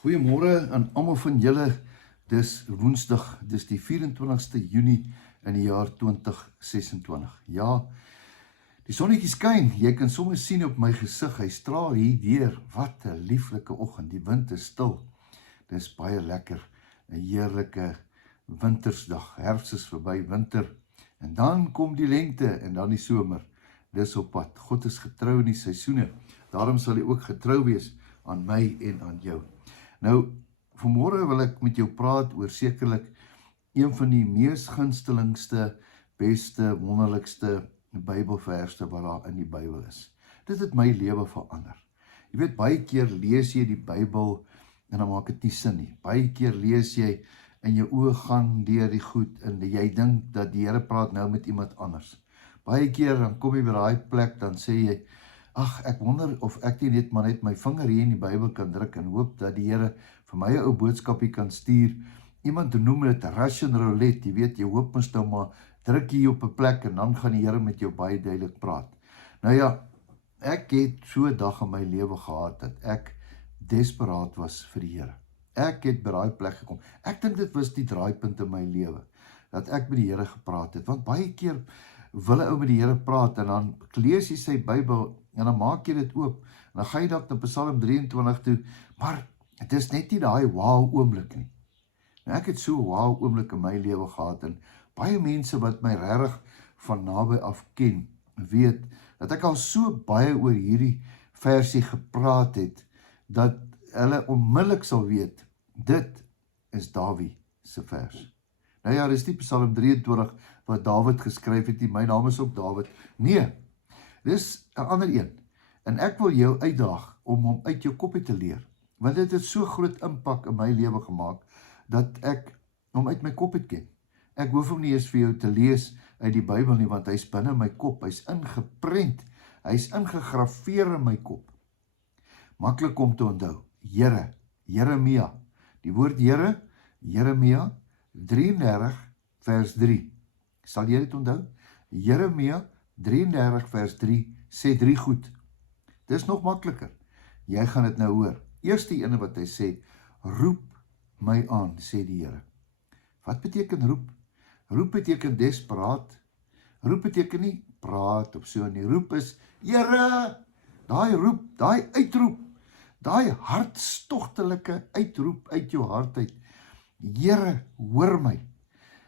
Goeiemôre aan almal van julle. Dis Woensdag, dis die 24ste Junie in die jaar 2026. Ja, die sonnetjie skyn. Jy kan sommer sien op my gesig. Hy straal hier deur. Wat 'n lieflike oggend. Die wind is stil. Dis baie lekker. 'n Heerlike wintersdag. Herfs is verby, winter. En dan kom die lente en dan die somer. Dis op pad. God is getrou in die seisoene. Daarom sal hy ook getrou wees aan my en aan jou. Nou, vanmôre wil ek met jou praat oor sekerlik een van die mees gunstelingste, beste, wonderlikste Bybelverse wat daar in die Bybel is. Dit het my lewe verander. Jy weet, baie keer lees jy die Bybel en dan maak dit nie sin nie. Baie keer lees jy en jou oë gaan deur die goed en jy dink dat die Here praat nou met iemand anders. Baie keer dan kom jy by daai plek, dan sê jy, ag, ek wonder of ek nie net my vinger hier in die Bybel kan druk en hoop dat die Here vir my 'n ou boodskapie kan stuur. Iemand noem dit Russian roulette, jy weet, jy hoop mos nou maar, druk hier op 'n plek en dan gaan die Here met jou baie duidelik praat. Nou ja, ek het so 'n dag in my lewe gehad dat ek desperaat was vir die Here. Ek het by daai plek gekom. Ek dink dit was die draaipunt in my lewe, dat ek met die Here gepraat het, want baie keer wil 'n ou met die Here praat en dan lees jy sy Bybel en dan maak jy dit oop en dan gaan jy dalk na Psalm 23 toe, maar dit is net nie daai wow oomblik nie. En ek het so 'n wow oomblik in my lewe gehad en baie mense wat my regtig van naby af ken, weet dat ek al so baie oor hierdie versie gepraat het dat hulle onmiddellik sal weet, dit is Dawid se vers. Nou ja, dis nie Psalm 23 wat Dawid geskryf het nie, my naam is ook Dawid. Nee, dis 'n ander een. En ek wil jou uitdaag om hom uit jou kop te leer, want dit het so groot impak in my lewe gemaak, dat ek hom uit my kop het ken. Ek hoef hom nie eens vir jou te lees uit die Bybel nie, want hy's binne my kop, hy's ingeprent, hy's ingegraveer in my kop. Maklik om te onthou, Here, Jeremia, die woord Here, Jeremia 33 vers 3. Sal jy dit onthou? Jeremia 33 vers 3 sê 3 goed. Dis nog makliker. Jy gaan dit nou hoor. Eerste ene wat hy sê, roep my aan, sê die Here. Wat beteken roep? Roep beteken desperaat. Roep beteken nie praat of so nie. Roep is, Here, daai roep, daai uitroep, daai hartstogtelike uitroep uit jou hart uit. Here, hoor my.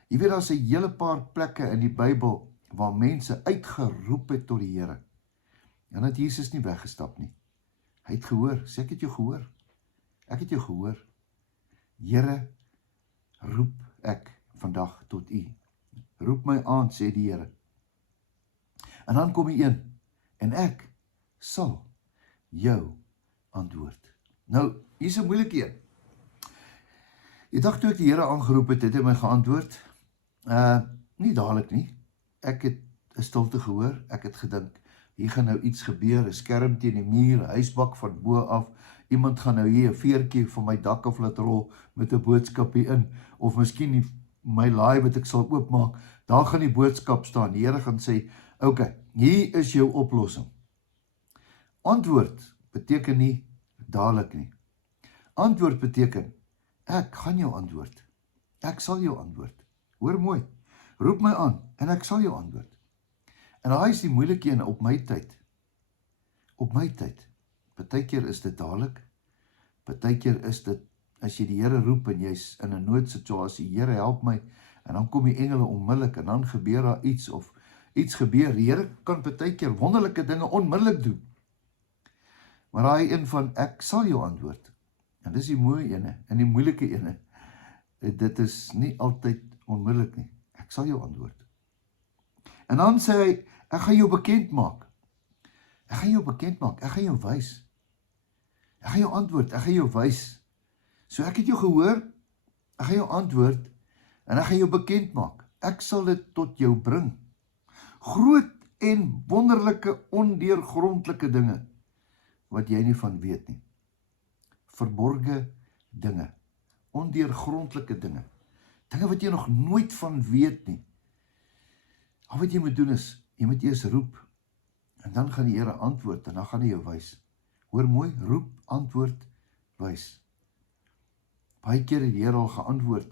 Jy weet, daar's 'n hele paar plekke in die Bybel waar mense uitgeroep het tot die Here. En dat Jesus nie weggestap nie. Hy het gehoor, sê ek het jou gehoor. Ek het jou gehoor. Here, roep ek vandag tot U. Roep my aan, sê die Here. En dan kom die een, en ek sal jou antwoord. Nou, hier's 'n moeilike een. Die dag toe ek die Here aangeroep het, het hy my geantwoord. Nie dadelik nie. Ek het 'n stilte gehoor, ek het gedink, hier gaan nou iets gebeur, 'n skerm teen die muur, 'n huisbak van bo af, iemand gaan nou hier 'n veertjie van my dak af laat rol met 'n boodskapie in, of miskien my laai wat ek sal oopmaak, daar gaan die boodskap staan, die Here gaan sê, okay, hier is jou oplossing. Antwoord beteken nie dadelik nie. Antwoord beteken, ek gaan jou antwoord. Ek sal jou antwoord. Hoor mooi, roep my aan en ek sal jou antwoord. En daai is die moeilike een op my tyd. Op my tyd. Partykeer is dit dadelik. Partykeer is dit as jy die Here roep en jy's in 'n noodsituasie, Here help my, en dan kom die engele onmiddellik en dan gebeur daar iets of iets gebeur. Die Here kan partykeer wonderlike dinge onmiddellik doen. Maar daai een van ek sal jou antwoord. En dis die mooie ene en die moeilike ene. Dit is nie altyd onmiddellik nie. Ek sal jou antwoord. En dan sê hy, ek gaan jou bekend maak. Ek gaan jou bekend maak, ek gaan jou wys. Ek gaan jou antwoord, ek gaan jou wys. So ek het jou gehoor, ek gaan jou antwoord, en ek gaan jou bekend maak. Ek sal dit tot jou bring. Groot en wonderlike, ondeurgrondelike dinge, wat jy nie van weet nie. Verborge dinge, ondeurgrondelike dinge, dinge wat jy nog nooit van weet nie. Al wat jy moet doen is, jy moet eers roep, en dan gaan die Here antwoord, en dan gaan hy jou wys. Hoor mooi, roep, antwoord, wys. Baie keer het die Here al geantwoord,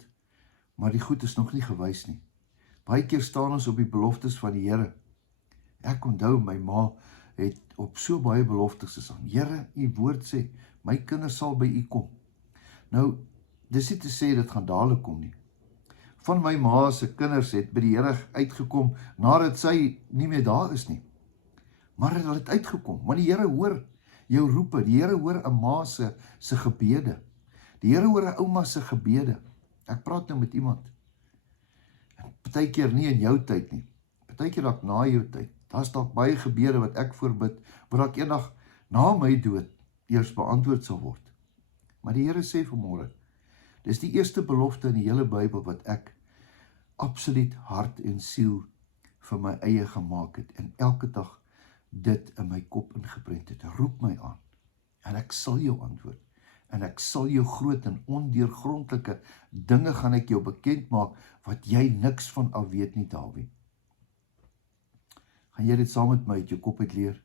maar die goed is nog nie gewys nie. Baie keer staan ons op die beloftes van die Here. Ek onthou, my ma het op so baie beloftes gestaan. Here, u woord sê, my kinders sal by u kom. Nou, dis nie te sê dit gaan dadelik kom nie. Van my ma se kinders het by die Here uitgekom, nadat sy nie meer daar is nie. Maar hulle het uitgekom, want die Here hoor jou roepe, die Here hoor 'n ma se gebede. Die Here hoor 'n ouma se gebede. Ek praat nou met iemand. En partykeer nie in jou tyd nie. Partykeer dalk na jou tyd. Daar's dalk baie gebede wat ek voorbid, wat dalk eendag na my dood eers beantwoord sal word. Maar die Here sê vanmôre, dis die eerste belofte in die hele Bybel wat ek absoluut hart en siel vir my eie gemaak het en elke dag dit in my kop ingeprent het. Roep my aan en ek sal jou antwoord en ek sal jou groot en ondeurgrondelike dinge gaan ek jou bekend maak wat jy niks van af weet nie, Dawie. Gaan jy dit saam met my uit jou kop uit leer?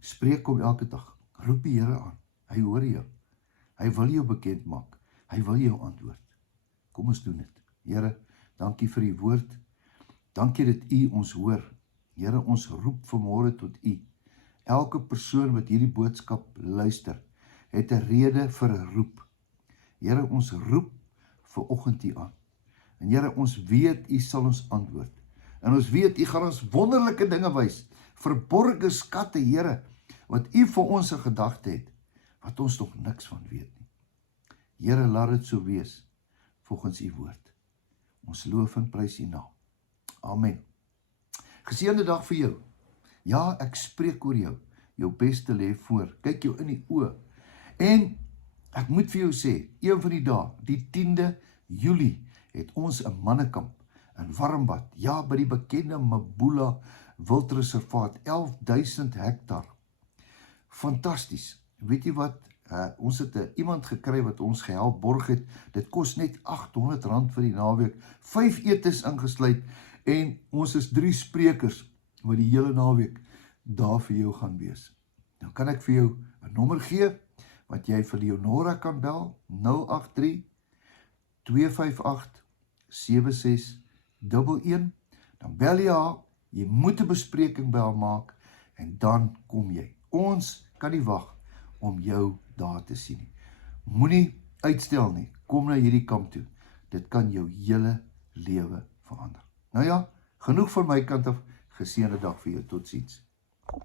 Spreek hom elke dag, roep die Here aan, hy hoor jou, hy wil jou bekend maak, hy wil jou antwoord. Kom ons doen dit. Here, dankie vir die woord, dankie dat u ons hoor. Here, ons roep vanmôre tot u. Elke persoon wat hierdie boodskap luister, het 'n rede vir 'n roep. Here, ons roep vanoggend u aan. En Here, ons weet u sal ons antwoord. En ons weet u gaan ons wonderlike dinge wys, verborgde skatte, Here, wat u vir ons 'n gedagte het, wat ons nog niks van weet nie. Here, laat dit so wees, volgens u woord. Ons loof en prys u naam. Amen. Geseënde dag vir jou. Ja, ek spreek oor jou. Jou beste lê voor. Kyk jou in die oë. En ek moet vir jou sê, een van die dae, die 10de Julie, het ons 'n mannekamp in Warmbad, ja, by die bekende Mabula Wildreservaat, 11.000 hektar. Fantasties. Weet jy wat? Ons het iemand gekry wat ons gehelp borg het. Dit kos net R800 vir die naweek, 5 etes ingesluit en ons is 3 sprekers wat die hele naweek daar vir jou gaan wees. Nou kan ek vir jou 'n nommer gee wat jy vir Leonora kan bel, 083 258 7611. Dan bel jy haar, jy moet 'n bespreking by haar maak en dan kom jy. Ons kan nie wag om jou daar te sien nie. Moenie uitstel nie. Kom na hierdie kamp toe. Dit kan jou hele lewe verander. Nou ja, genoeg van my kant af. Geseënde dag vir jou. Totsiens.